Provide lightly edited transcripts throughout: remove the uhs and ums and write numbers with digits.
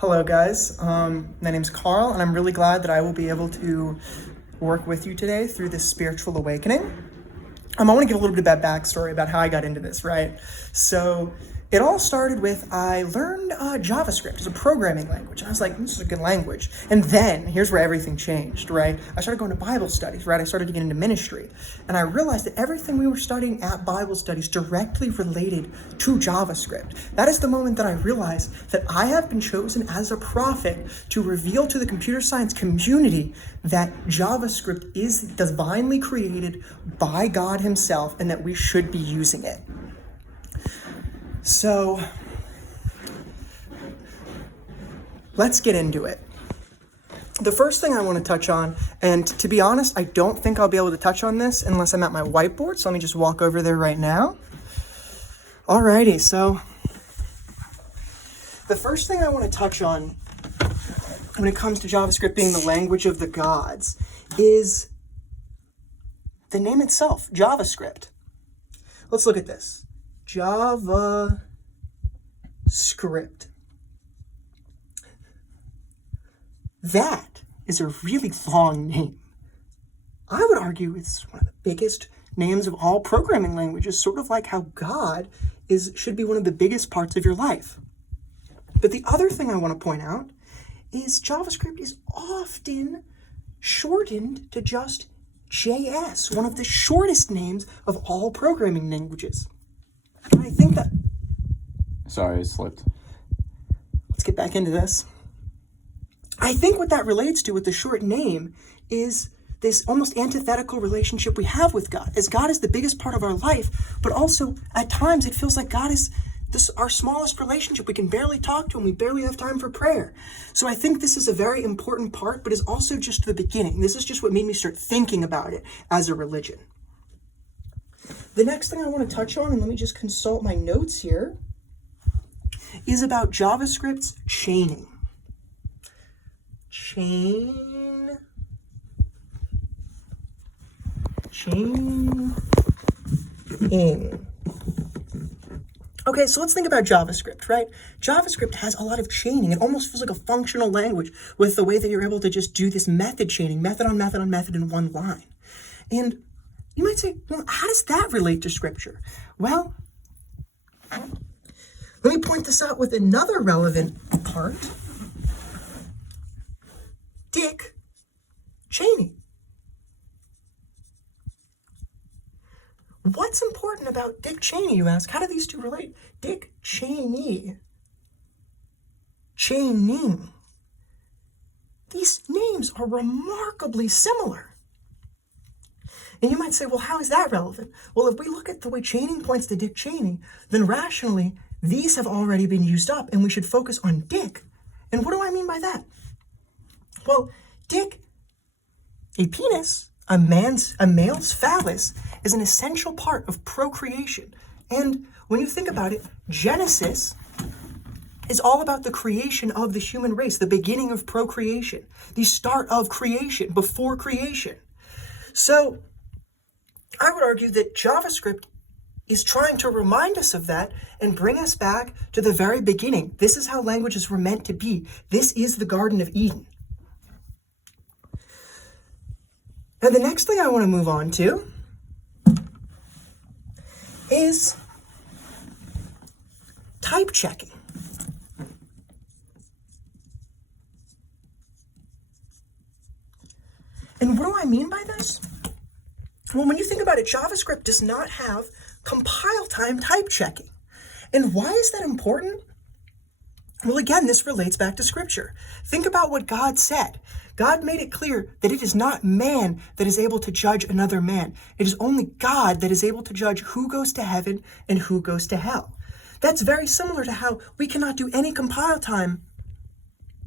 Hello guys, my name's Carl and I'm really glad that I will be able to work with you today through this spiritual awakening. I want to give a little bit of backstory about how I got into this, right? So it all started with, I learned JavaScript as a programming language. And I was like, this is a good language. And then, here's where everything changed, right? I started going to Bible studies, right? I started to get into ministry. And I realized that everything we were studying at Bible studies directly related to JavaScript. That is the moment that I realized that I have been chosen as a prophet to reveal to the computer science community that JavaScript is divinely created by God himself and that we should be using it. So, let's get into it. The first thing I want to touch on, and to be honest, I don't think I'll be able to touch on this unless I'm at my whiteboard, so let me just walk over there right now. Alrighty, so the first thing I want to touch on when it comes to JavaScript being the language of the gods is the name itself, JavaScript. Let's look at this. JavaScript. That is a really long name. I would argue it's one of the biggest names of all programming languages, sort of like how God should be one of the biggest parts of your life. But the other thing I want to point out is JavaScript is often shortened to just JS, one of the shortest names of all programming languages. And I think that... Sorry, it slipped. Let's get back into this. I think what that relates to with the short name is this almost antithetical relationship we have with God, as God is the biggest part of our life, but also at times it feels like God is our smallest relationship. We can barely talk to him. We barely have time for prayer. So I think this is a very important part, but is also just the beginning. This is just what made me start thinking about it as a religion. The next thing I want to touch on, and let me just consult my notes here, is about JavaScript's chaining. Chaining. Okay, so let's think about JavaScript, right? JavaScript has a lot of chaining. It almost feels like a functional language with the way that you're able to just do this method chaining, method on method on method in one line. And you might say, well, how does that relate to Scripture? Well, let me point this out with another relevant part. Dick Cheney. What's important about Dick Cheney, you ask? How do these two relate? Dick Cheney. Chaining. These names are remarkably similar. And you might say, well, how is that relevant? Well, if we look at the way chaining points to Dick Cheney, then rationally, these have already been used up, and we should focus on Dick. And what do I mean by that? Well, Dick, a penis, a male's phallus, is an essential part of procreation. And when you think about it, Genesis is all about the creation of the human race, the beginning of procreation, the start of creation, before creation. So I would argue that JavaScript is trying to remind us of that and bring us back to the very beginning. This is how languages were meant to be. This is the Garden of Eden. Now, the next thing I want to move on to is type checking. And what do I mean by this? Well, when you think about it, JavaScript does not have compile time type checking. And why is that important? Well, again, this relates back to Scripture. Think about what God said. God made it clear that it is not man that is able to judge another man. It is only God that is able to judge who goes to heaven and who goes to hell. That's very similar to how we cannot do any compile time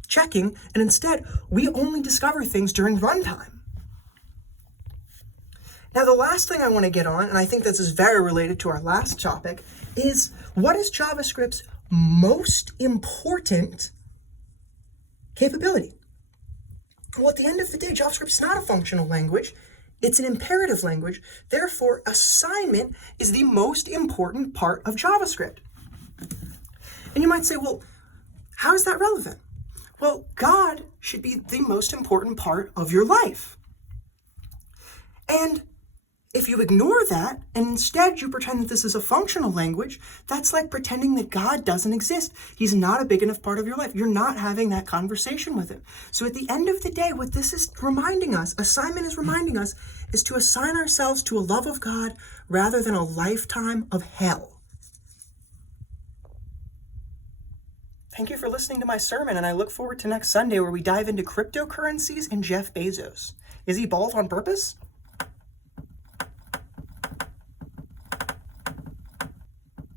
checking, and instead, we only discover things during runtime. Now, the last thing I want to get on, and I think this is very related to our last topic, is what is JavaScript's most important capability? Well, at the end of the day, JavaScript is not a functional language. It's an imperative language. Therefore, assignment is the most important part of JavaScript. And you might say, well, how is that relevant? Well, God should be the most important part of your life. And if you ignore that and instead you pretend that this is a functional language, that's like pretending that God doesn't exist. He's not a big enough part of your life. You're not having that conversation with him. So at the end of the day, what this is reminding us, assignment is reminding us, is to assign ourselves to a love of God rather than a lifetime of hell. Thank you for listening to my sermon, and I look forward to next Sunday where we dive into cryptocurrencies and Jeff Bezos. Is he bald on purpose?